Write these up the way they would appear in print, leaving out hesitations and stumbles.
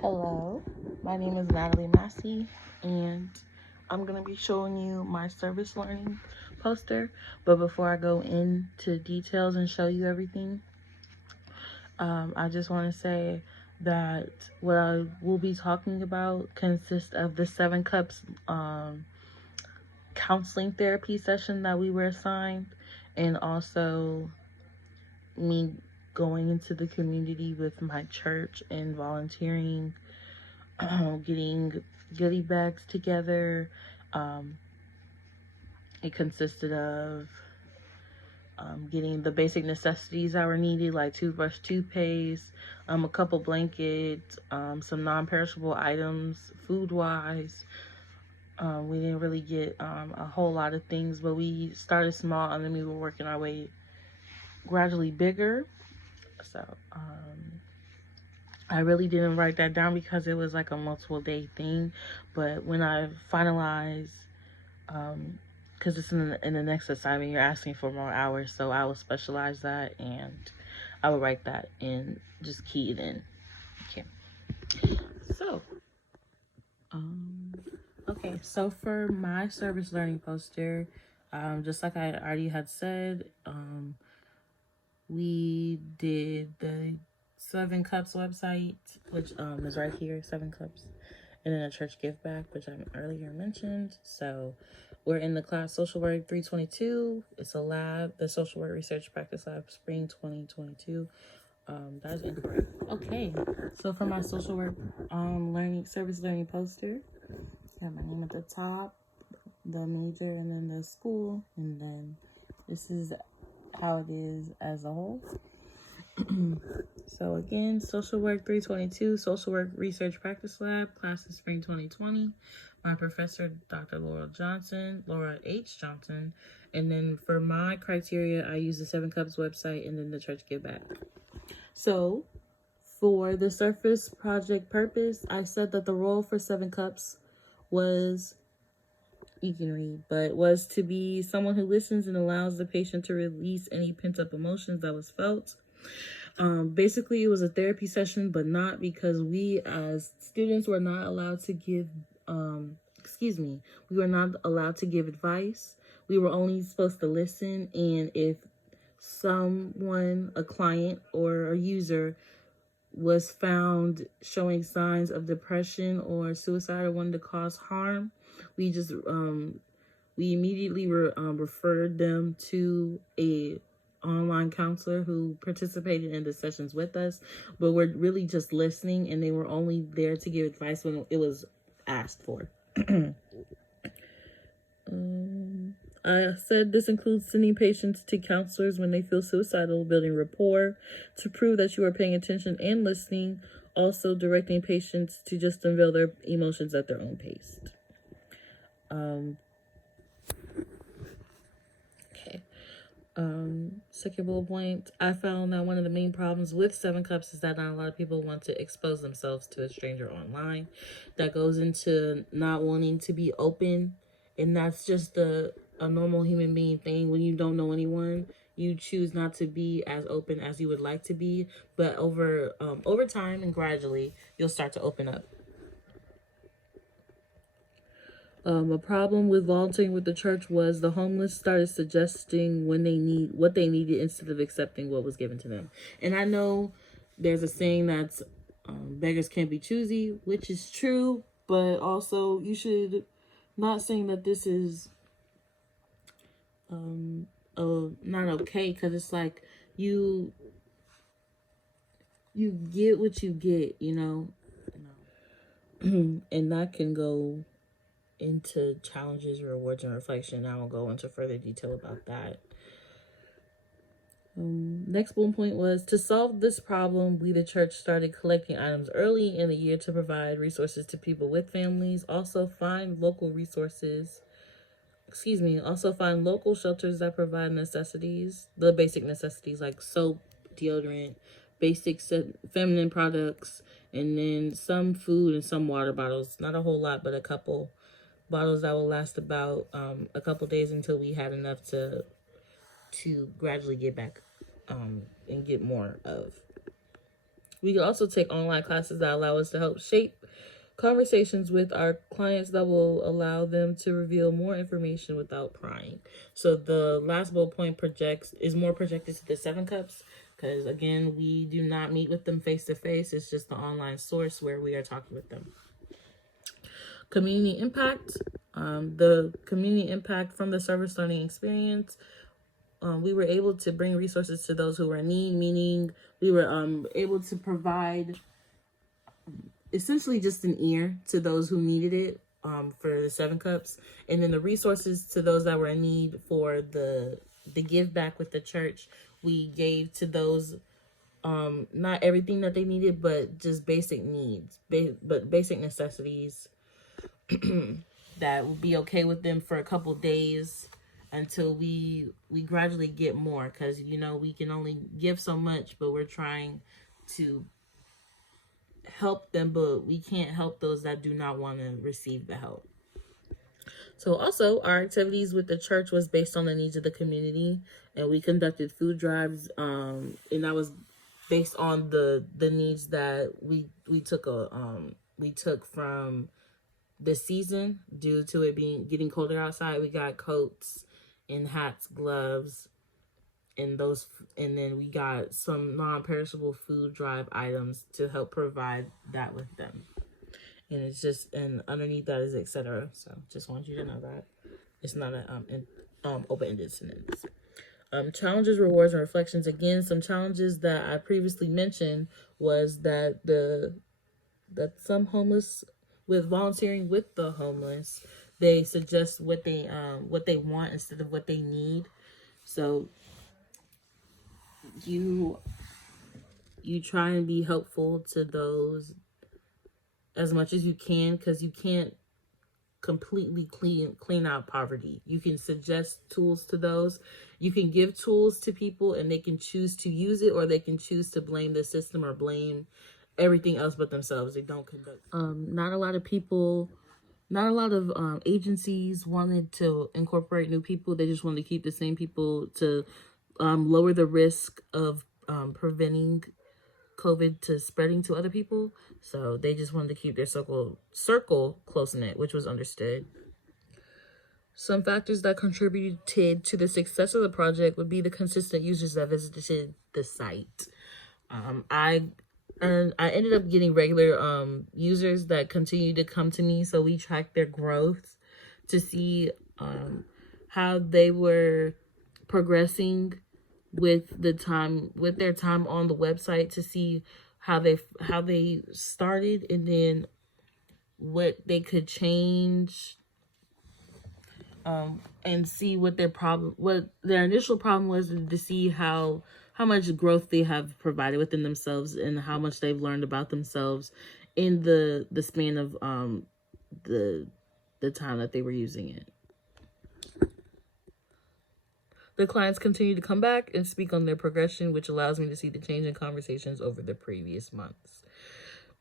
Hello, my name is Natalie Massey, and I'm going to be showing you my service learning poster. But before I go into details and show you everything, I just want to say that what I will be talking about consists of the 7 Cups counseling therapy session that we were assigned, and also me going into the community with my church and volunteering, getting goodie bags together. It consisted of getting the basic necessities that were needed, like toothbrush, toothpaste, a couple blankets, some non-perishable items, food-wise. We didn't really get a whole lot of things, but we started small and then we were working our way gradually bigger. So I really didn't write that down because it was like a multiple day thing. But when I finalized, because it's in the next assignment, you're asking for more hours, so I will specialize that and I will write that and just key it in. Okay. So, okay. So for my service learning poster, just like I already had said, we did the 7 Cups website, which is right here, 7 Cups, and then a church gift back, which I earlier mentioned. So we're in the class Social Work 322. It's a lab, the Social Work Research Practice Lab, Spring 2022. That is incorrect. Okay, so for my social work service learning poster, I have my name at the top, the major, and then the school, and then this is how it is as a whole. So again, Social Work 322, Social Work Research Practice Lab, class of Spring 2020. My professor, Dr. Laura H. Johnson. And then for my criteria, I use the 7 Cups website and then the church give back. So for the surface project purpose, I said that the role for 7 Cups was, you can read, but was to be someone who listens and allows the patient to release any pent-up emotions that was felt. Basically, it was a therapy session, but not because we as students were not allowed to give, we were not allowed to give advice. We were only supposed to listen, and if someone, a client or a user, was found showing signs of depression or suicide or wanted to cause harm, we just we immediately referred them to a online counselor who participated in the sessions with us, but we're really just listening, and they were only there to give advice when it was asked for. I said this includes sending patients to counselors when they feel suicidal, building rapport to prove that you are paying attention and listening, also directing patients to just unveil their emotions at their own pace. Second bullet point, I found that one of the main problems with 7 Cups is that not a lot of people want to expose themselves to a stranger online. That goes into not wanting to be open, and that's just a normal human being thing. When you don't know anyone, you choose not to be as open as you would like to be, but over time and gradually, you'll start to open up. A problem with volunteering with the church was the homeless started suggesting what they needed instead of accepting what was given to them. And I know there's a saying that's beggars can't be choosy, which is true, but also you should not saying that this is not okay, because it's like you get what you get, and that can go into challenges, rewards, and reflection. I won't go into further detail about that. Next bullet point was to solve this problem, we the church started collecting items early in the year to provide resources to people with families. Also find local shelters that provide necessities, the basic necessities like soap, deodorant, basic feminine products, and then some food and some water bottles. Not a whole lot, but a couple bottles that will last about a couple days until we had enough to gradually get back and get more of. We can also take online classes that allow us to help shape conversations with our clients that will allow them to reveal more information without prying. So the last bullet point is more projected to the 7 cups, because again, we do not meet with them face to face. It's just the online source where we are talking with them. Community impact. The community impact from the service learning experience. We were able to bring resources to those who were in need, meaning we were able to provide essentially just an ear to those who needed it for the 7 cups, and then the resources to those that were in need for the give back with the church. We gave to those not everything that they needed, but just basic needs, but basic necessities that would be okay with them for a couple days until we gradually get more, because we can only give so much, but we're trying to help them, but we can't help those that do not want to receive the help. So also, our activities with the church was based on the needs of the community, and we conducted food drives, and that was based on the needs that we took from the season. Due to it getting colder outside, we got coats and hats, gloves, and then we got some non-perishable food drive items to help provide that with them. And it's just, and underneath that is etc. So just want you to know that it's not an open-ended sentence. Challenges, rewards, and reflections. Again, some challenges that I previously mentioned was that some homeless, with volunteering with the homeless, they suggest what they want instead of what they need. So you try and be helpful to those as much as you can, because you can't completely clean out poverty. You can suggest tools to those. You can give tools to people and they can choose to use it, or they can choose to blame the system or blame everything else but themselves. They don't conduct. Not a lot of agencies wanted to incorporate new people. They just wanted to keep the same people to lower the risk of preventing COVID to spreading to other people. So they just wanted to keep their circle close knit, which was understood. Some factors that contributed to the success of the project would be the consistent users that visited the site. I ended up getting regular users that continued to come to me, so we tracked their growth to see how they were progressing with their time on the website, to see how they started, and then what they could change, and see what their initial problem was, and to see how much growth they have provided within themselves, and how much they've learned about themselves in the span of the time that they were using it. The clients continue to come back and speak on their progression, which allows me to see the change in conversations over the previous months.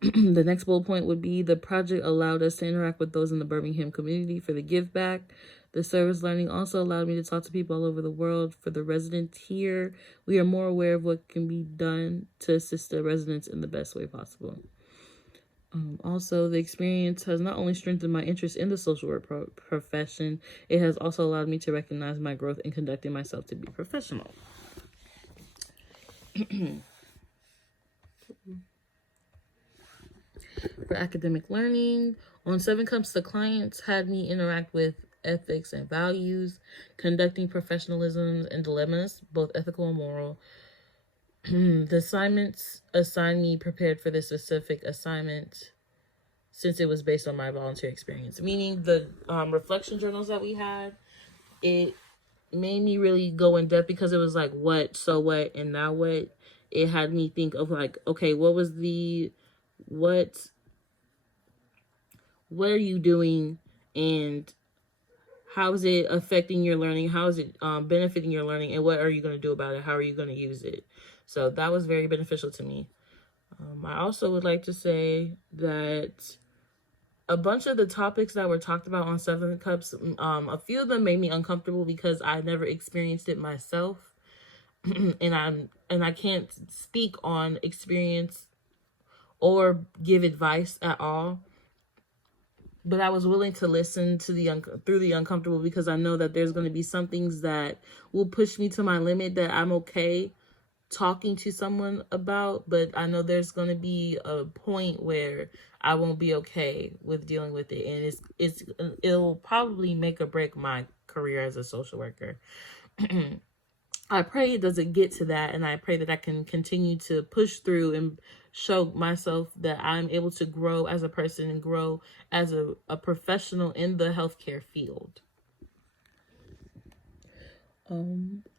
The next bullet point would be the project allowed us to interact with those in the Birmingham community for the give back. The service learning also allowed me to talk to people all over the world. For the residents here, we are more aware of what can be done to assist the residents in the best way possible. Also, the experience has not only strengthened my interest in the social work profession, it has also allowed me to recognize my growth in conducting myself to be professional. For academic learning, on 7 Cups, the clients had me interact with ethics and values, conducting professionalism and dilemmas, both ethical and moral. The assignments assigned me prepared for this specific assignment since it was based on my volunteer experience. Meaning the reflection journals that we had, it made me really go in depth, because it was like, what, so what, and now what? It had me think of like, okay, what are you doing, and how is it affecting your learning? How is it benefiting your learning? And what are you going to do about it? How are you going to use it? So that was very beneficial to me. I also would like to say that a bunch of the topics that were talked about on 7 Cups, a few of them made me uncomfortable because I never experienced it myself. and I can't speak on experience or give advice at all. But I was willing to listen to through the uncomfortable, because I know that there's going to be some things that will push me to my limit that I'm okay talking to someone about, but I know there's going to be a point where I won't be okay with dealing with it, and it'll probably make or break my career as a social worker. I pray it doesn't get to that, and I pray that I can continue to push through and show myself that I'm able to grow as a person and grow as a professional in the healthcare field.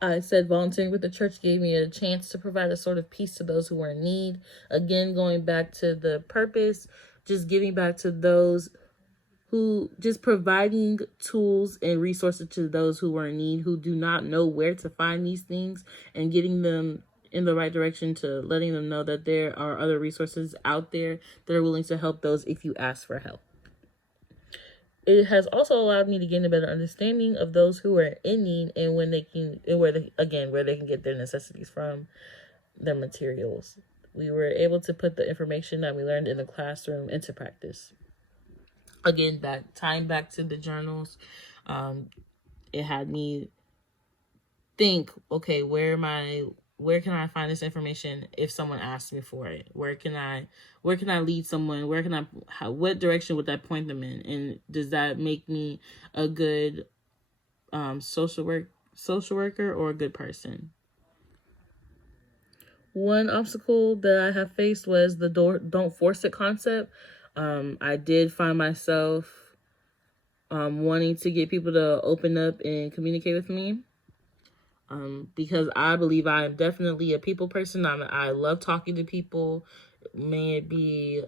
I said volunteering with the church gave me a chance to provide a sort of peace to those who were in need. Again, going back to the purpose, just giving back to those who, just providing tools and resources to those who were in need, who do not know where to find these things, and getting them in the right direction, to letting them know that there are other resources out there that are willing to help those if you ask for help. It has also allowed me to gain a better understanding of those who are in need, and where they can get their necessities from, their materials. We were able to put the information that we learned in the classroom into practice. Again, tying back to the journals, it had me think, okay, where can I find this information if someone asks me for it? Where can I lead someone? What direction would that point them in? And does that make me a good social worker or a good person? One obstacle that I have faced was the don't force it concept. I did find myself wanting to get people to open up and communicate with me. Because I believe I am definitely a people person. I love talking to people. May it be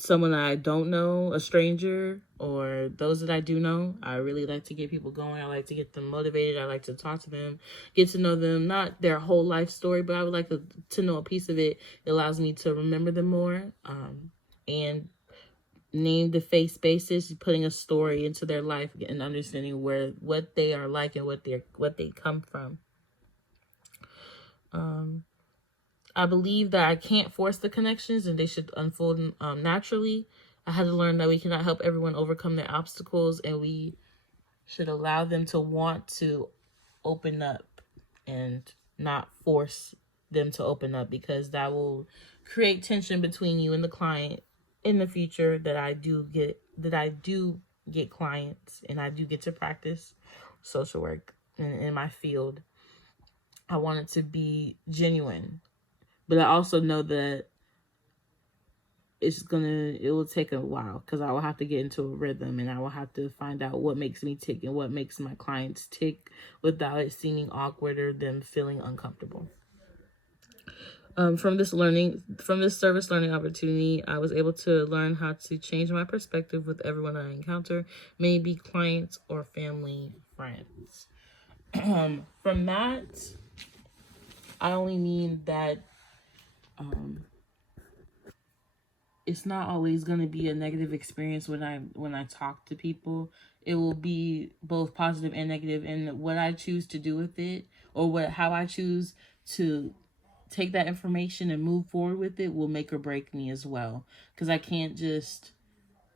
someone I don't know, a stranger, or those that I do know. I really like to get people going. I like to get them motivated. I like to talk to them, get to know them, not their whole life story, but I would like to know a piece of it. It allows me to remember them more, and name the face basis, putting a story into their life and understanding what they are like and what they come from. I believe that I can't force the connections, and they should unfold naturally. I had to learn that we cannot help everyone overcome their obstacles, and we should allow them to want to open up and not force them to open up, because that will create tension between you and the client in the future. That I do get clients, and I do get to practice social work in my field. I want it to be genuine, but I also know that it will take a while, because I will have to get into a rhythm, and I will have to find out what makes me tick and what makes my clients tick without it seeming awkward or them feeling uncomfortable. From this service learning opportunity, I was able to learn how to change my perspective with everyone I encounter, maybe clients or family friends. From that, I only mean that it's not always going to be a negative experience when I talk to people. It will be both positive and negative, and what I choose to do with it, or how I choose to take that information and move forward with it, will make or break me as well. Because I can't just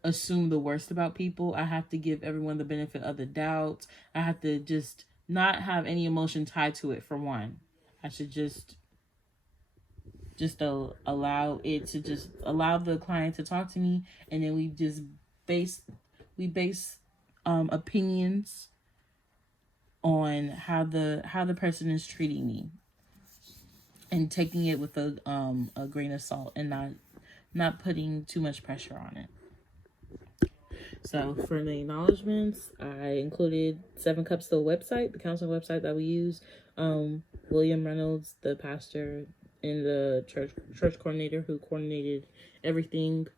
assume the worst about people. I have to give everyone the benefit of the doubt. I have to just not have any emotion tied to it, for one. I should just allow the client to talk to me, and then we base opinions on how the person is treating me, and taking it with a grain of salt, and not putting too much pressure on it. So for the acknowledgments, I included 7 Cups, the website, the counseling website that we use. William Reynolds, the pastor and the church coordinator, who coordinated everything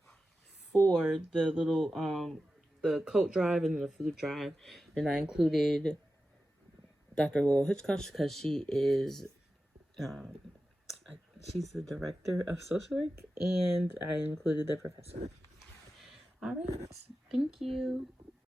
for the little the coat drive and the food drive. Then I included Dr. Laurel Hitchcock, because she is she's the director of social work, and I included the professor. All right, thank you.